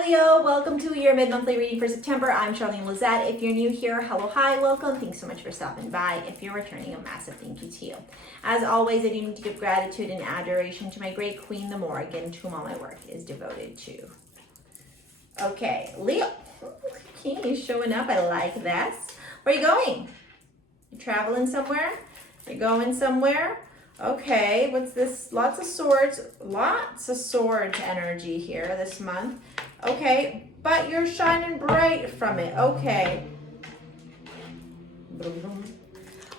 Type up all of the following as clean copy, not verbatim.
Hi Leo, welcome to your mid-monthly reading for September. I'm Charlene Lizette. If you're new here, hello, hi, welcome. Thanks so much for stopping by. If you're returning, a massive thank you to you. As always, I do need to give gratitude and adoration to my great queen, the Morrigan, to whom all my work is devoted to. Okay, Leo, okay, showing up. I like that. Where are you going? You traveling somewhere? You're going somewhere? Okay, what's this? Lots of swords energy here this month. Okay, but you're shining bright from it. Okay.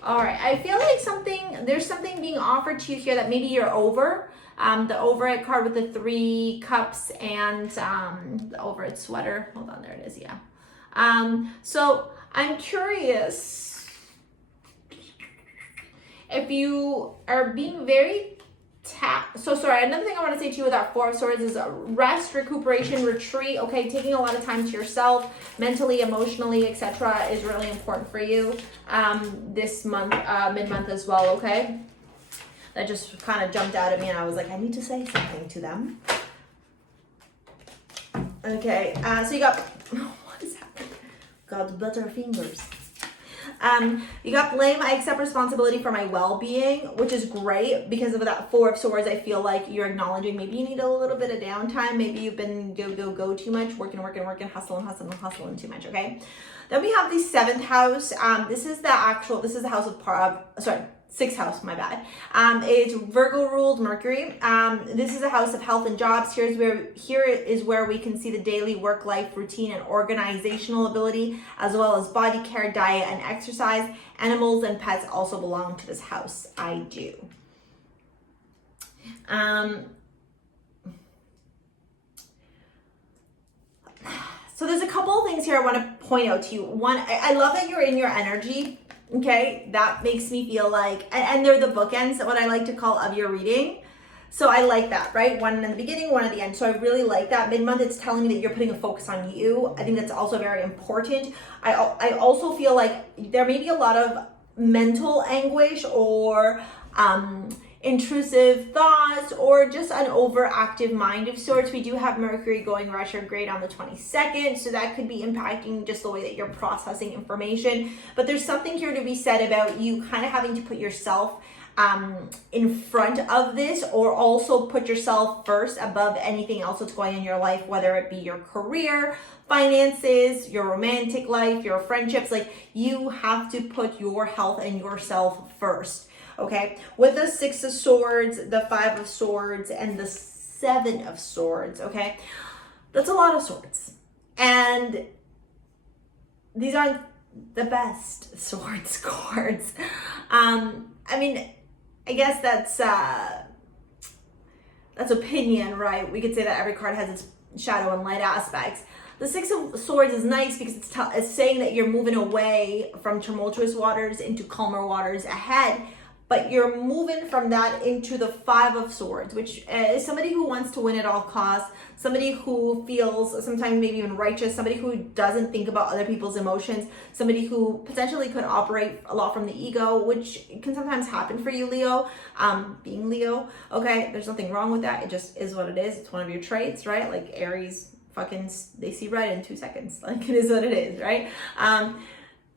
All right, I feel like there's something being offered to you here that maybe you're over. The over it card with the 3 cups and the over it sweater. Hold on, there it is, yeah. So I'm curious if you are being very another thing I want to say to you with that 4 of Swords is rest, recuperation, retreat. Okay, taking a lot of time to yourself, mentally, emotionally, etc. is really important for you this month, mid-month as well. Okay, that just kind of jumped out at me, and I was like, I need to say something to them. Okay, so you got what is happening? Got butterfingers. You got blame. I accept responsibility for my well-being, which is great because of that 4 of Swords. I feel like you're acknowledging maybe you need a little bit of downtime. Maybe you've been go too much, working, hustling too much. Okay. Then we have the 7th house. This is the house of 6th house, my bad. It's Virgo ruled Mercury. This is a house of health and jobs. Here is where we can see the daily work life routine and organizational ability, as well as body care, diet, and exercise. Animals and pets also belong to this house. I do. So there's a couple of things here I want to point out to you. One, I love that you're in your energy. Okay, that makes me feel like, and they're the bookends, what I like to call of your reading. So I like that, right? One in the beginning, one at the end. So I really like that. Mid-month, it's telling me that you're putting a focus on you. I think that's also very important. I also feel like there may be a lot of mental anguish or intrusive thoughts or just an overactive mind of sorts. We do have Mercury going retrograde on the 22nd, so that could be impacting just the way that you're processing information. But there's something here to be said about you kind of having to put yourself in front of this, or also put yourself first above anything else that's going on in your life, whether it be your career, finances, your romantic life, your friendships. Like, you have to put your health and yourself first. Okay, with the 6 of Swords, the 5 of Swords, and the 7 of Swords, okay? That's a lot of swords. And these aren't the best swords cards. I mean, I guess that's opinion, right? We could say that every card has its shadow and light aspects. The 6 of Swords is nice because it's saying that you're moving away from tumultuous waters into calmer waters ahead. But you're moving from that into the 5 of Swords, which is somebody who wants to win at all costs, somebody who feels sometimes maybe even righteous, somebody who doesn't think about other people's emotions, somebody who potentially could operate a lot from the ego, which can sometimes happen for you, Leo, being Leo. Okay, there's nothing wrong with that. It just is what it is. It's one of your traits, right? Like Aries, they see red in 2 seconds. Like, it is what it is, right?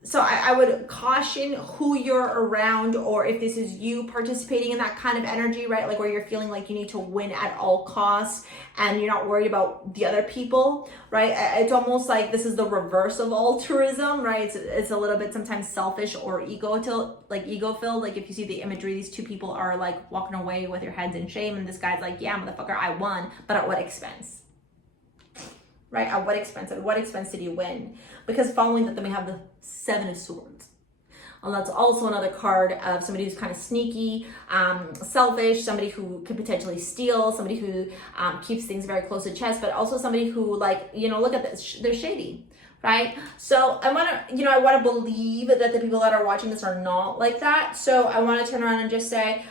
So I would caution who you're around, or if this is you participating in that kind of energy, right? Like where you're feeling like you need to win at all costs and you're not worried about the other people, right? It's almost like this is the reverse of altruism, right? It's a little bit sometimes selfish or ego-filled. Like if you see the imagery, these 2 people are like walking away with their heads in shame, and this guy's like, yeah, motherfucker, I won, but at what expense? Right? At what expense? At what expense did you win? Because following that, then we have the 7 of Swords. And that's also another card of somebody who's kind of sneaky, selfish, somebody who could potentially steal, somebody who keeps things very close to chest, but also somebody who, like, you know, look at this, they're shady, right? So I want to believe that the people that are watching this are not like that. So I want to turn around and just say,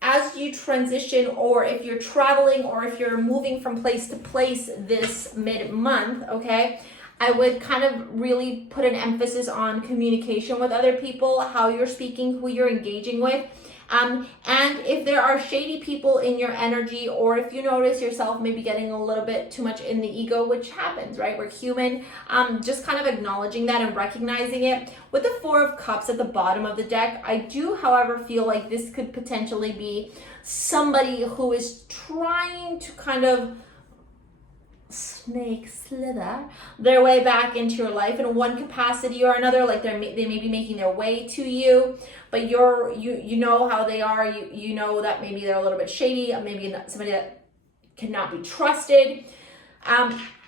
as you transition, or if you're traveling, or if you're moving from place to place this mid-month, okay, I would kind of really put an emphasis on communication with other people, how you're speaking, who you're engaging with, And if there are shady people in your energy, or if you notice yourself maybe getting a little bit too much in the ego, which happens, right? We're human. Just kind of acknowledging that and recognizing it. With the Four of Cups at the bottom of the deck, I do, however, feel like this could potentially be somebody who is trying to kind of slither their way back into your life in one capacity or another. Like they may be making their way to you, but you know how they are. You know that maybe they're a little bit shady, maybe somebody that cannot be trusted.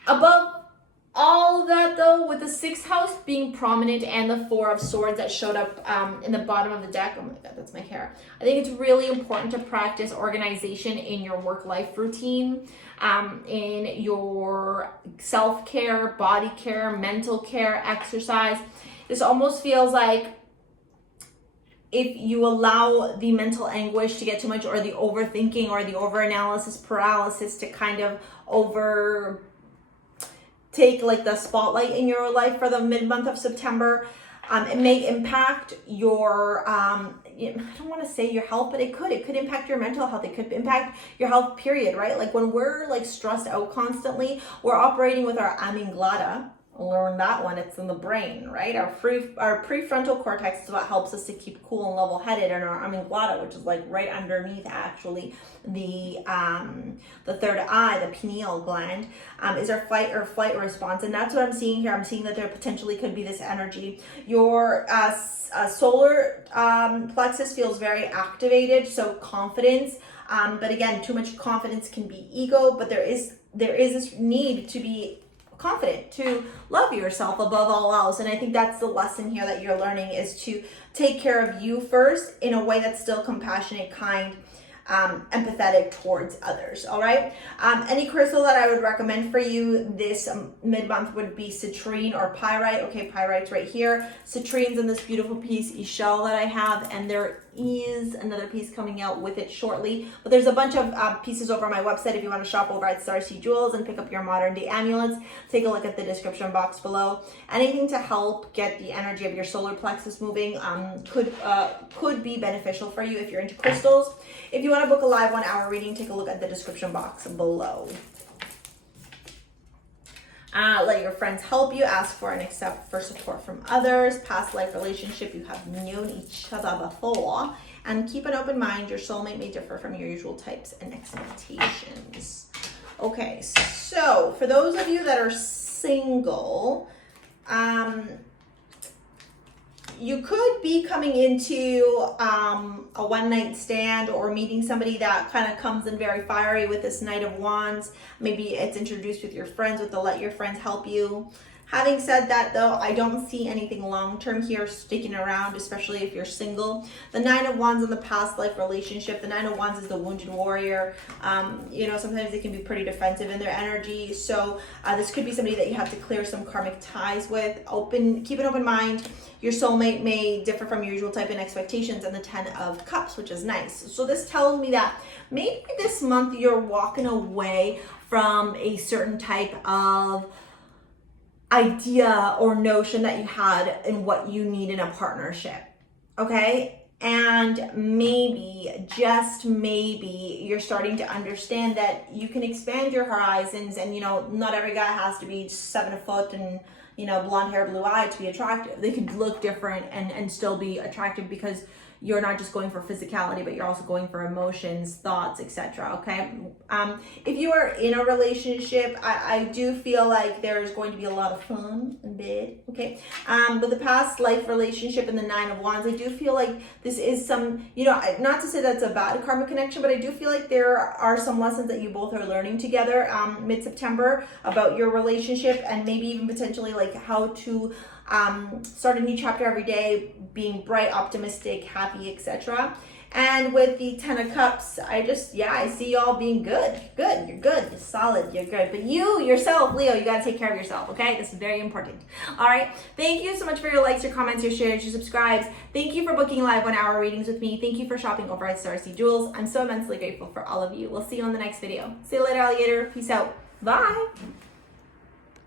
Above all of that, though, with the 6th house being prominent and the 4 of Swords that showed up in the bottom of the deck, oh my god, that's my hair. I think it's really important to practice organization in your work-life routine, in your self-care, body care, mental care, exercise. This almost feels like if you allow the mental anguish to get too much, or the overthinking or the overanalysis paralysis to kind of take like the spotlight in your life for the mid-month of September, it may impact your, I don't want to say your health, but it could impact your mental health. It could impact your health, period, right? Like when we're like stressed out constantly, we're operating with our amygdala. Learn that one. It's in the brain, right? Our prefrontal cortex is what helps us to keep cool and level-headed, and our amygdala, which is like right underneath actually the third eye, the pineal gland, is our fight or flight response. And that's what I'm seeing here. I'm seeing that there potentially could be this energy. Your solar plexus feels very activated, so confidence. But again, too much confidence can be ego, but there is this need to be confident, to love yourself above all else. And I think that's the lesson here that you're learning, is to take care of you first in a way that's still compassionate, kind, empathetic towards others. All right. Any crystal that I would recommend for you this mid-month would be citrine or pyrite. Okay, pyrite's right here. Citrine's in this beautiful piece shell that I have, and there is another piece coming out with it shortly. But there's a bunch of pieces over on my website if you want to shop over at STARSEA Jewels and pick up your modern day amulets. Take a look at the description box below. Anything to help get the energy of your solar plexus moving could be beneficial for you if you're into crystals. If you want to book a live 1-hour reading, take a look at the description box below. Let your friends help you. Ask for and accept for support from others. Past life relationship, you have known each other before. And keep an open mind. Your soulmate may differ from your usual types and expectations. Okay, so for those of you that are single, you could be coming into a one-night stand or meeting somebody that kind of comes in very fiery with this Knight of Wands. Maybe it's introduced with your friends with the let your friends help you. Having said that, though, I don't see anything long-term here sticking around, especially if you're single. The Nine of Wands in the past life relationship, the Nine of Wands is the wounded warrior. Sometimes they can be pretty defensive in their energy. So this could be somebody that you have to clear some karmic ties with. Keep an open mind. Your soulmate may differ from your usual type and expectations, and the 10 of Cups, which is nice. So this tells me that maybe this month you're walking away from a certain type of idea or notion that you had in what you need in a partnership, okay? And maybe, just maybe, you're starting to understand that you can expand your horizons, and not every guy has to be 7 foot and blonde hair, blue eye to be attractive. They could look different and still be attractive, because you're not just going for physicality, but you're also going for emotions, thoughts, etc. Okay. If you are in a relationship, I do feel like there's going to be a lot of fun in bed. Okay. But the past life relationship and the Nine of Wands, I do feel like this is some, not to say that's a bad karmic connection, but I do feel like there are some lessons that you both are learning together mid-September about your relationship, and maybe even potentially like how to start a new chapter every day, being bright, optimistic, happy, etc. And with the 10 of Cups, I see y'all being good. Good, you're good, you're solid, you're good. But you, yourself, Leo, you gotta take care of yourself, okay? This is very important. All right, thank you so much for your likes, your comments, your shares, your subscribes. Thank you for booking live 1-hour readings with me. Thank you for shopping over at STARSEA Jewels. I'm so immensely grateful for all of you. We'll see you on the next video. See you later, alligator. Peace out. Bye.